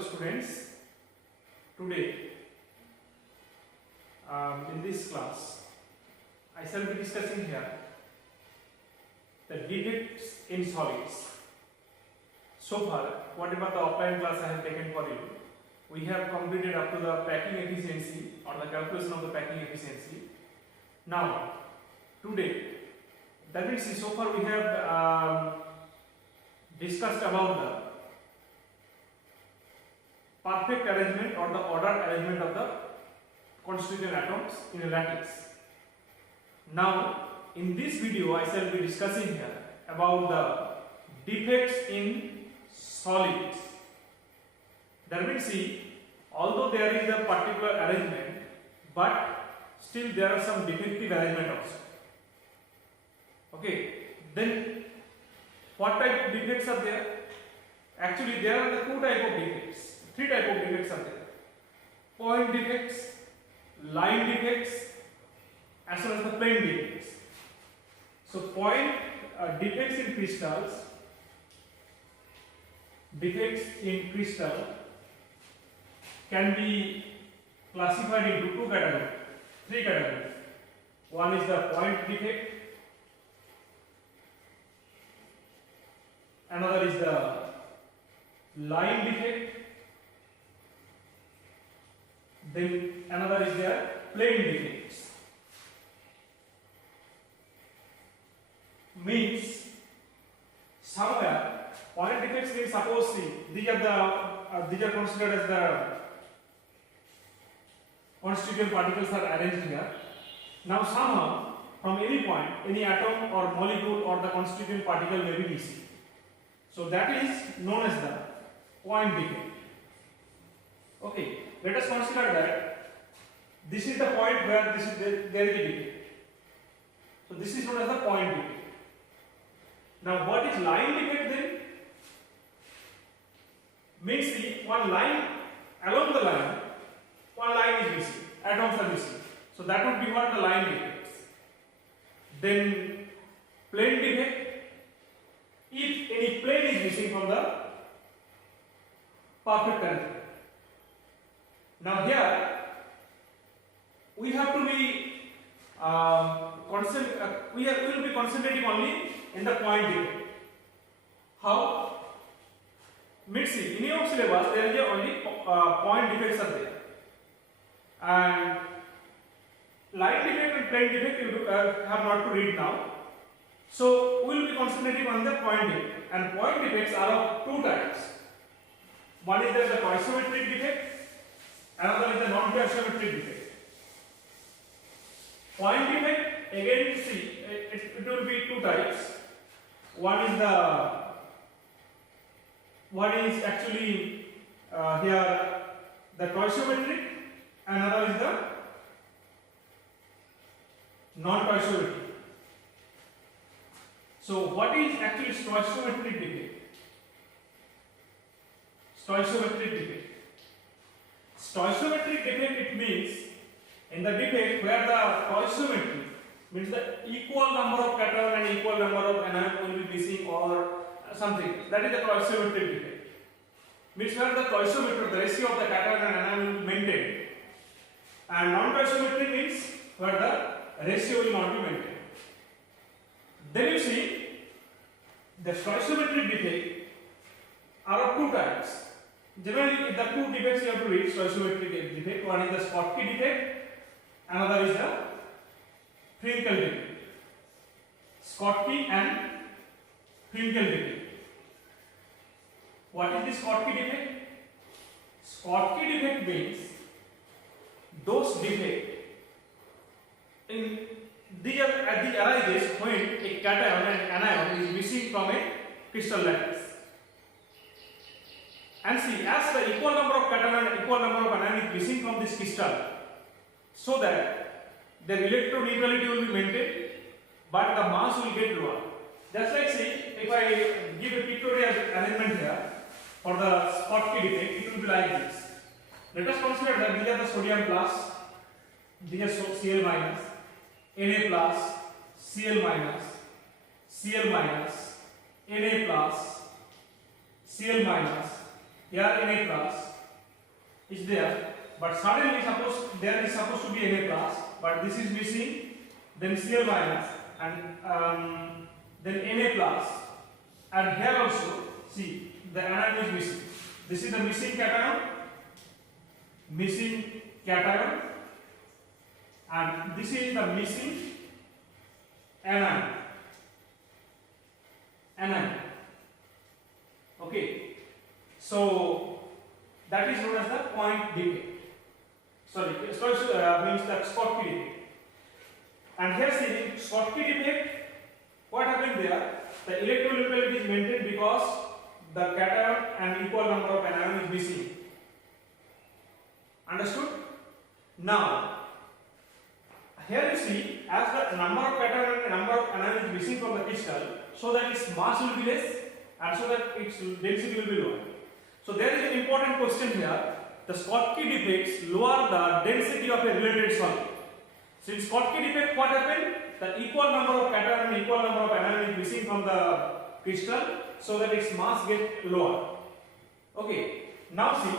Hello students, today in this class I shall be discussing here the defects in solids. So far, whatever the offline class I have taken for you, we have completed up to the packing efficiency or the calculation of the packing efficiency. Now, today, that means so far we have discussed about the perfect arrangement or the ordered arrangement of the constituent atoms in a lattice. Now, in this video, I shall be discussing here about the defects in solids. That means, see, although there is a particular arrangement, but still there are some defective arrangement also. Okay, then what type of defects are there? Actually, there are the two type of defects. Three type of defects are there: point defects, line defects, as well as the plane defects. So, point defects in crystals, can be classified into three categories. One is the point defect, another is the line defect, then another is the plane defects. Means somewhere point defects means, suppose see, these are considered as the constituent particles are arranged here. Now somehow from any point, any atom or molecule or the constituent particle may be missing. So that is known as the point defect. Okay, let us consider that this is the point where there is a defect. So this is known as the point defect. Now what is line defect then? Means the one line, along the line, one line is missing, atoms are missing. So that would be what the line defects. Then plane defect, if any plane is missing from the perfect arrangement. Now here we have to be we will be concentrating only in the point defect. How? Means in your syllabus there is only point defects are there, and line defect and plane defect you have not to read now. So we will be concentrating on the point defect, and point defects are of two types. One is the tioisometric defect, another is the non-tioisometric defect. Point defect, again see, it will be two types. One is actually here the tioisometric, another is the non-tioisometric. So what is actually stoichiometric defect? Stoichiometric defect. Stoichiometric defect, it means in the defect where the stoichiometry means the equal number of cation and equal number of anion will be missing or something. That is the stoichiometric defect. Means where the stoichiometry, the ratio of the cation and anion will be maintained. And non-stoichiometric means where the ratio will not be maintained. Then you see the stoichiometric defect are of two types. Generally, the two defects you have to read stoichiometric defect. One is the Schottky defect, another is the Frenkel defect. Schottky and Frenkel defect. What is the Schottky defect? Schottky defect means those defects in these arises when a cation and anion is missing from a crystal lattice. And see, as the equal number of cation and equal number of anion is missing from this crystal, so that their electroneutrality will be maintained, but the mass will get lower. Just like see, if I give a pictorial arrangement here for the Schottky defect, it will be like this. Let us consider that these are the sodium plus, these are Cl minus, Na plus, Cl minus, Cl minus, Na plus, Cl minus, here Na plus, is there, but suddenly suppose there is supposed to be Na plus, but this is missing, then Cl minus, and then Na plus, and here also see the anion is missing. This is the missing cation, and this is the missing anion. Okay, so that is known as the point defect. Sorry, means the Schottky defect. And here see Schottky defect. What happened there? The electronegativity is maintained because the cation and equal number of anion is missing. Understood? Now, here you see, as the number of cation and number of anion is missing from the crystal, so that its mass will be less and so that its density will be lower. So there is an important question here. The Schottky defects lower the density of a related solid. So in Schottky defect, what happened? The equal number of cation and equal number of anion is missing from the crystal, so that its mass gets lower. Okay. Now see,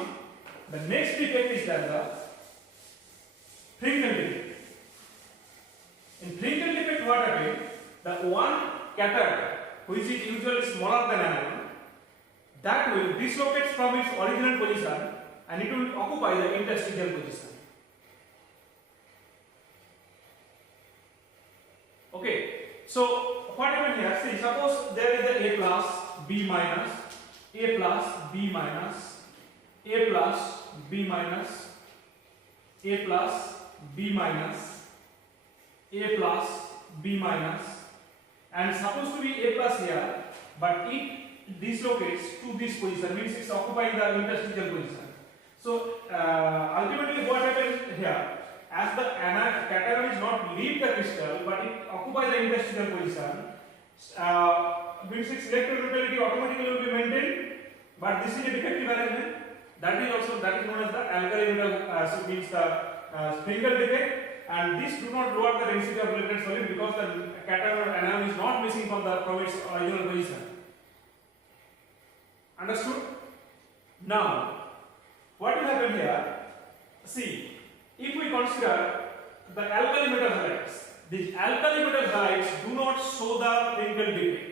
the next defect is that the Frenkel defect. In Frenkel defect, what happened? The one cation, which is usually smaller than anion, that will dislocate from its original position and it will occupy the interstitial position. Okay, so what happened here? See, suppose there is a plus, B minus, A plus, B minus, A plus, B minus, A plus, B minus, A plus, B minus, and supposed to be A plus here, but it dislocates to this position, means it's occupying the interstitial position. So ultimately what happens here, as the cation is not leave the crystal but it occupies the interstitial position, means its electronegativity automatically will be maintained, but this is a defective arrangement. That is known as the alkali metal, so means the Frenkel defect, and this do not lower the density of related solid because the cation or anion is not missing from its original position. Understood? Now, what will happen here? See, if we consider the alkali metal halides, these alkali metal halides do not show the Frenkel defect.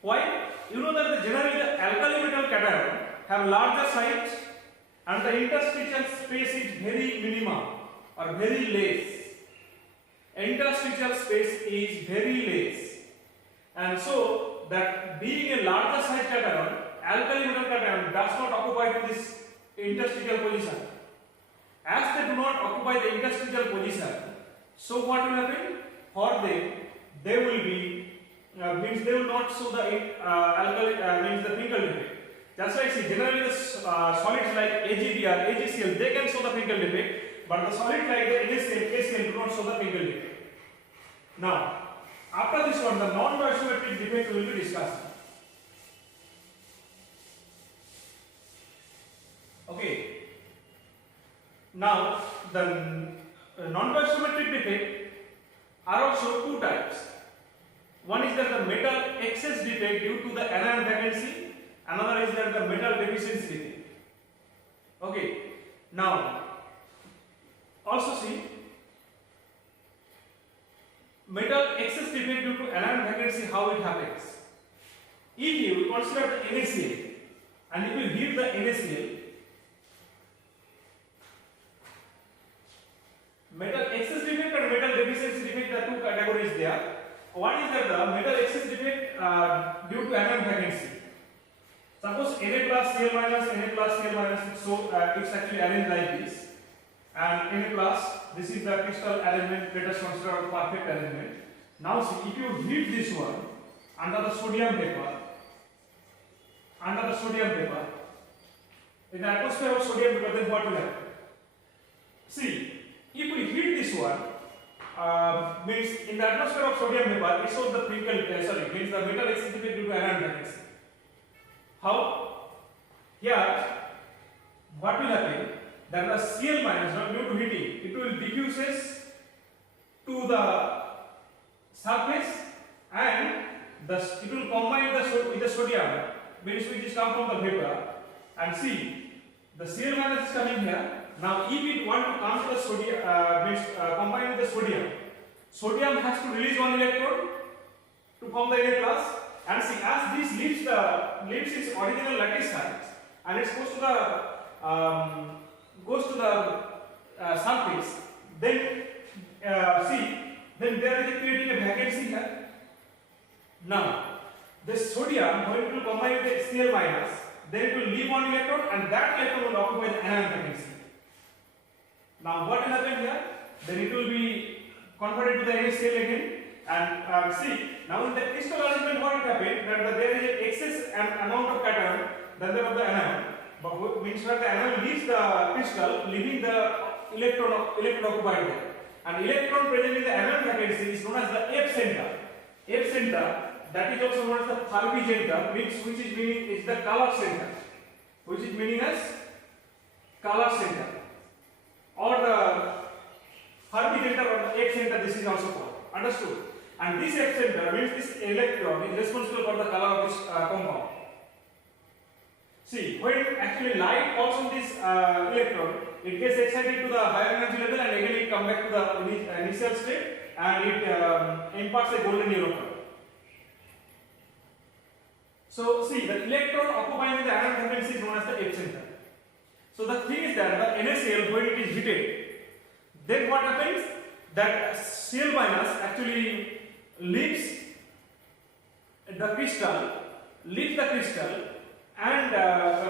Why? You know that generally the alkali metal cation have larger size and the interstitial space is very minimum or very less. Interstitial space is very less, and so that being a larger size cation, alkali metal cation does not occupy to this interstitial position. As they do not occupy the interstitial position, so what will happen? For them, they will be means they will not show the alkali means the Frenkel defect. That's why see generally the solids like AgBr, AgCl they can show the Frenkel defect, but the solid like the NaCl, KCl do not show the Frenkel defect. Now, after this one, the non-stoichiometric defect we will be discussing. Okay. Now, the non-stoichiometric defect are also two types. One is that the metal excess defect due to the anion vacancy. Another is that the metal deficiency defect. Okay. Now, also see metal excess defect due to anion vacancy, how it happens. If you consider the NaCl and if you heat the NaCl, metal excess defect and metal deficiency defect, the two categories there. One is that the metal excess defect due to anion vacancy. Suppose Na plus Cl minus, Na plus Cl minus, so it's actually arranged like this. And Na plus, this is the crystal arrangement, let us consider a perfect arrangement. Now see, if you heat this one under the sodium vapor, in the atmosphere of sodium vapor, then what will happen? See, if we heat this one, means in the atmosphere of sodium vapor, it shows the Frenkel, means the metal excess defect due to anion vacancy. How? Here, what will happen? That the Cl minus, not due to heating, it will diffuses to the surface and it will combine with the sodium, means which is come from the vapor, and see The Cl minus is coming here. Now if we want to come to the sodium, combine with the sodium, sodium has to release one electron to form the Na plus. And see, as this leaves its original lattice size and it goes to the surface, then then there is creating a vacancy here. Now, the sodium when it will combine with the Cl minus, then it will leave one electron and that electron will occupy the anion vacancy. Now, what will happen here? Then it will be converted to the NaCl again. And see, now in the crystal arrangement, what will happen? That there is an excess amount of cation than that of the anion, but means that the anion leaves the crystal, leaving the electron occupied there. And electron present in the anion vacancy is known as the F center. F center, that is also known as the Furby center, which is meaning is the color center, which is meaning as color center, or the Furby center or the F center. This is also called. Understood? And this F center means this electron is responsible for the color of this compound. See, when actually light falls on this electron, it gets excited to the higher energy level and again it comes back to the initial state and it imparts a golden yellow color. So, see, the electron occupying the anion vacancy is known as the F center. So, the thing is that the NaCl, when it is heated, then what happens? That Cl minus actually leaves the crystal, and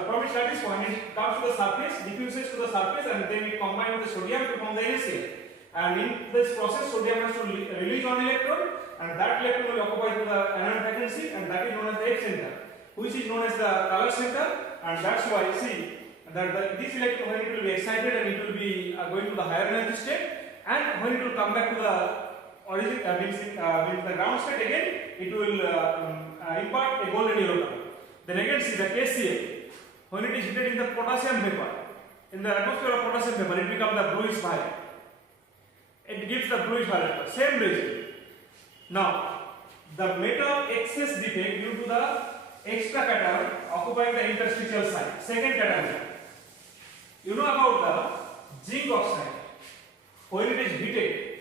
from its lattice point it comes to the surface, diffuses to the surface, and then it combines with the sodium to form the NaCl. And in this process, sodium has to release one electron, and that electron will occupy the anion vacancy, and that is known as the F center, which is known as the color center. And that's why, see, that this electron, when it will be excited and it will be going to the higher energy state, and when it will come back to the origin, means the ground state again, it will impart a golden yellow color. Then again, see the KCl, when it is heated in the potassium vapor, in the atmosphere of potassium vapor, it becomes the bluish violet. It gives the bluish violet, same reason. Now, the metal excess defect due to the extra cation occupying the interstitial site. Second category. You know about the zinc oxide. When it is heated,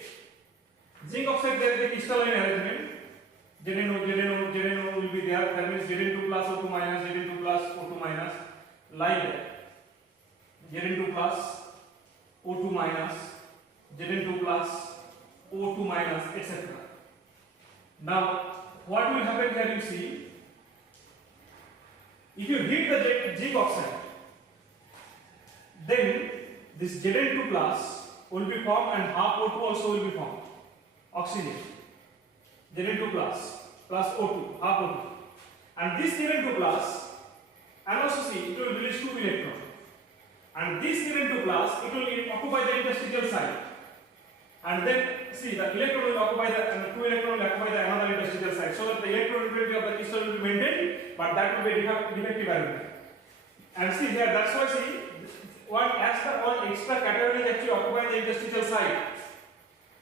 zinc oxide, there is a crystalline arrangement. Zn will be there. That means Zn2 plus O2 minus, Zn2 plus O2 minus, like that. Zn2 plus O2 minus, Zn2 plus O2 minus, etc. Now, what will happen here? You see, if you heat the zinc oxide, then this Zn2 plus will be formed and half O2 also will be formed. Oxygen. Zn2 plus O2, half O2. And this Zn2 plus, and also see, it will release 2 electrons. And this Zn2 plus, it will occupy the interstitial site. And then, see, the electron will occupy and 2 electrons will occupy the another interstitial site. So that the electron neutrality of the crystal will be maintained, but that will be a defective arrangement. And see here, that's why, see, one extra cation is actually occupying the interstitial site.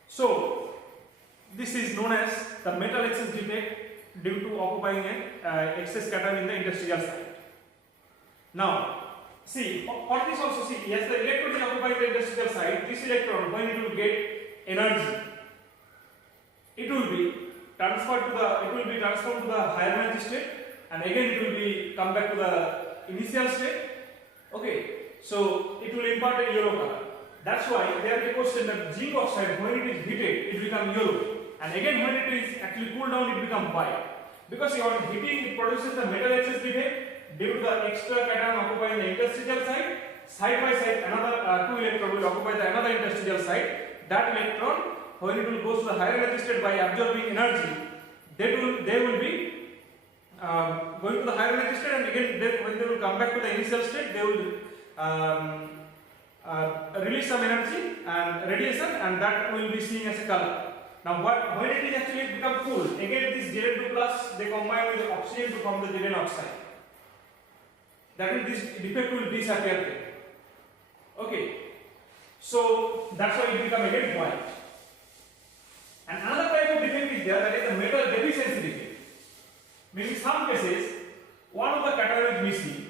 So, this is known as the metal excess defect due to occupying an excess cation in the interstitial site. Now, see, for this also, see, yes, the electron is occupying the interstitial site. This electron, when it will get energy, it will be transformed to the higher energy state, and again it will be come back to the initial state. Okay, so it will impart a yellow color. That's why there is a question that zinc oxide, when it is heated, it becomes yellow, and again when it is actually cooled down, it becomes white. Because your heating, it produces the metal excess defect due to the extra cation occupying the interstitial site. Side by side, another 2 electrons will occupy the another interstitial site. That electron, when it will go to the higher energy state by absorbing energy, they will be going to the higher energy state, and again when they will come back to the initial state, they will release some energy and radiation, and that will be seen as a color. Now, when it is actually become cool, again this Zn2 plus they combine with the oxygen to form the Zn oxide. That means this defect will disappear there. Okay, so that's why it become again white. And another type of defect is there, that is the metal deficiency defect. Meaning, in some cases, one of the cation is missing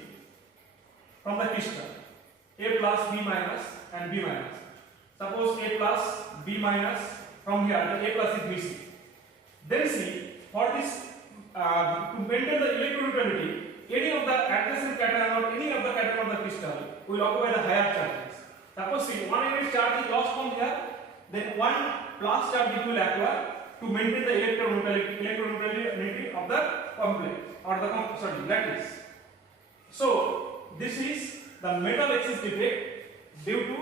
from the crystal. A plus B minus and B minus. Suppose A plus B minus from here, then A plus is BC. Then see, for this to maintain the electroneutrality, any of the adjacent cation or any of the cation of the crystal will occupy the higher charges. Suppose see, one unit charge is lost from here, then one plus charge it will acquire to maintain the electroneutrality of the complex or the lattice. So this is the metal excess defect due to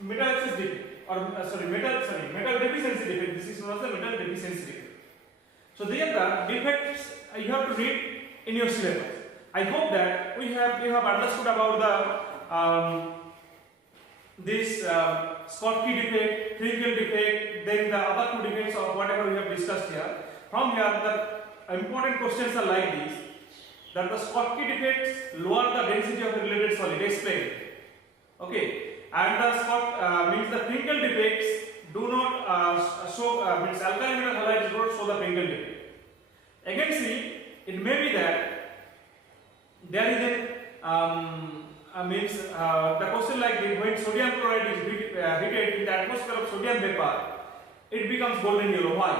metal excess defect or metal deficiency defect. This is known as the metal deficiency defect. So these are the defects you have to read in your syllabus. I hope that we have understood about the this Schottky defect, Kringle defect, then the other two defects of whatever we have discussed here. From here, the important questions are like these: that the Schottky defects lower the density of the related solid, explain. Okay, and the means the Kringle defects do not show means alkyl metal halides do not show the Kringle defect. Again, see, it may be that there is a means the question like this: when sodium chloride is heated in the atmosphere of sodium vapor, it becomes golden yellow. Why?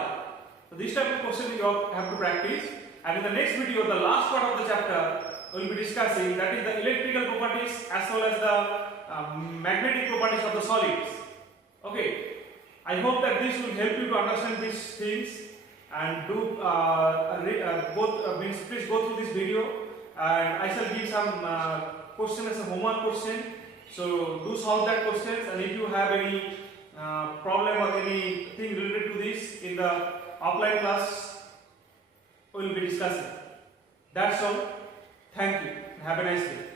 So this type of question you have to practice. And in the next video, the last part of the chapter, we will be discussing that is the electrical properties as well as the magnetic properties of the solids. Okay, I hope that this will help you to understand these things, and do please go through this video, and I shall give some question as a homework question. So do solve that questions, and if you have any problem or anything related to this in the offline class, we will be discussing. That's all. Thank you. Have a nice day.